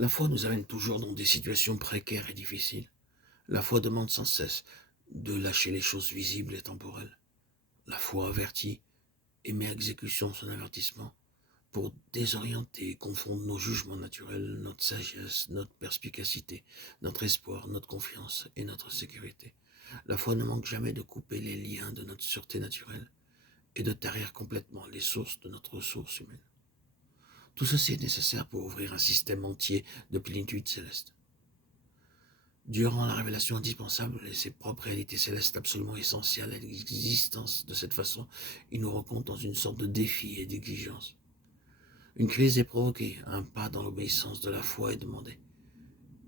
La foi nous amène toujours dans des situations précaires et difficiles. La foi demande sans cesse de lâcher les choses visibles et temporelles. La foi avertit et met à exécution son avertissement pour désorienter et confondre nos jugements naturels, notre sagesse, notre perspicacité, notre espoir, notre confiance et notre sécurité. La foi ne manque jamais de couper les liens de notre sûreté naturelle et de tarir complètement les sources de notre ressource humaine. Tout ceci est nécessaire pour ouvrir un système entier de plénitude céleste. Dieu rend la révélation indispensable et ses propres réalités célestes absolument essentielles à l'existence. De cette façon, il nous rencontre dans une sorte de défi et d'exigence. Une crise est provoquée, un pas dans l'obéissance de la foi est demandé.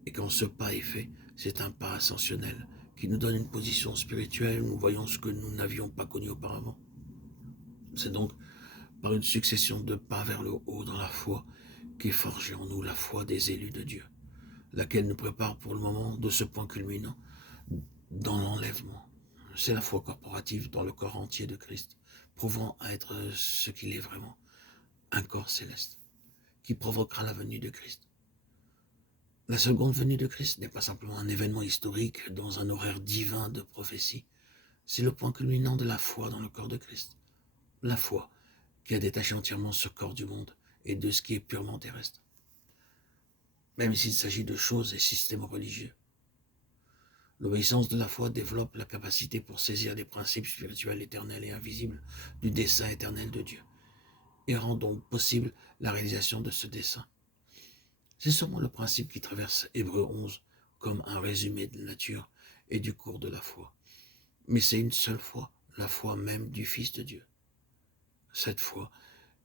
Et quand ce pas est fait, c'est un pas ascensionnel qui nous donne une position spirituelle où nous voyons ce que nous n'avions pas connu auparavant. C'est donc par une succession de pas vers le haut dans la foi qu'est forgée en nous la foi des élus de Dieu, laquelle nous prépare pour le moment de ce point culminant dans l'enlèvement. C'est la foi corporative dans le corps entier de Christ, prouvant à être ce qu'il est vraiment, un corps céleste, qui provoquera la venue de Christ. La seconde venue de Christ n'est pas simplement un événement historique dans un horaire divin de prophétie, c'est le point culminant de la foi dans le corps de Christ. La foi qui a détaché entièrement ce corps du monde et de ce qui est purement terrestre, même s'il s'agit de choses et systèmes religieux. L'obéissance de la foi développe la capacité pour saisir les principes spirituels éternels et invisibles du dessein éternel de Dieu, et rend donc possible la réalisation de ce dessein. C'est sûrement le principe qui traverse Hébreux 11 comme un résumé de la nature et du cours de la foi. Mais c'est une seule foi, la foi même du Fils de Dieu. Cette foi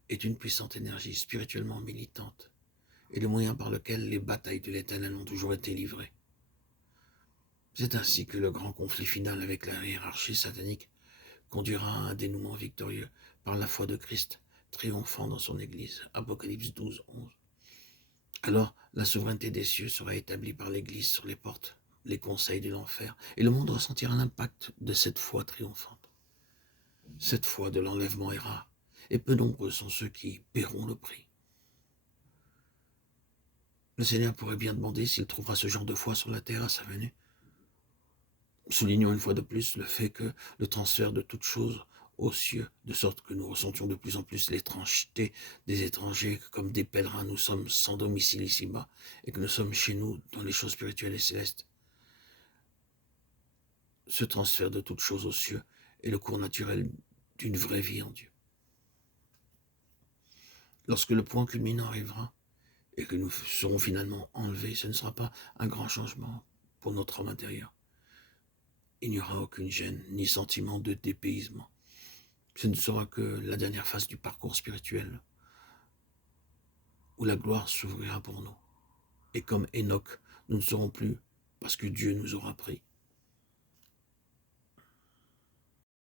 est une puissante énergie spirituellement militante et le moyen par lequel les batailles de l'Éternel ont toujours été livrées. C'est ainsi que le grand conflit final avec la hiérarchie satanique conduira à un dénouement victorieux par la foi de Christ, triomphant dans son Église. Apocalypse 12, 11. Alors, la souveraineté des cieux sera établie par l'Église sur les portes, les conseils de l'enfer, et le monde ressentira l'impact de cette foi triomphante. Cette foi de l'enlèvement est rare, et peu nombreux sont ceux qui paieront le prix. Le Seigneur pourrait bien demander s'il trouvera ce genre de foi sur la terre à sa venue. Soulignons une fois de plus le fait que le transfert de toutes choses aux cieux, de sorte que nous ressentions de plus en plus l'étrangeté des étrangers, que comme des pèlerins nous sommes sans domicile ici-bas, et que nous sommes chez nous dans les choses spirituelles et célestes. Ce transfert de toutes choses aux cieux est le cours naturel d'une vraie vie en Dieu. Lorsque le point culminant arrivera, et que nous serons finalement enlevés, ce ne sera pas un grand changement pour notre homme intérieur. Il n'y aura aucune gêne, ni sentiment de dépaysement. Ce ne sera que la dernière phase du parcours spirituel, où la gloire s'ouvrira pour nous. Et comme Enoch, nous ne serons plus, parce que Dieu nous aura pris,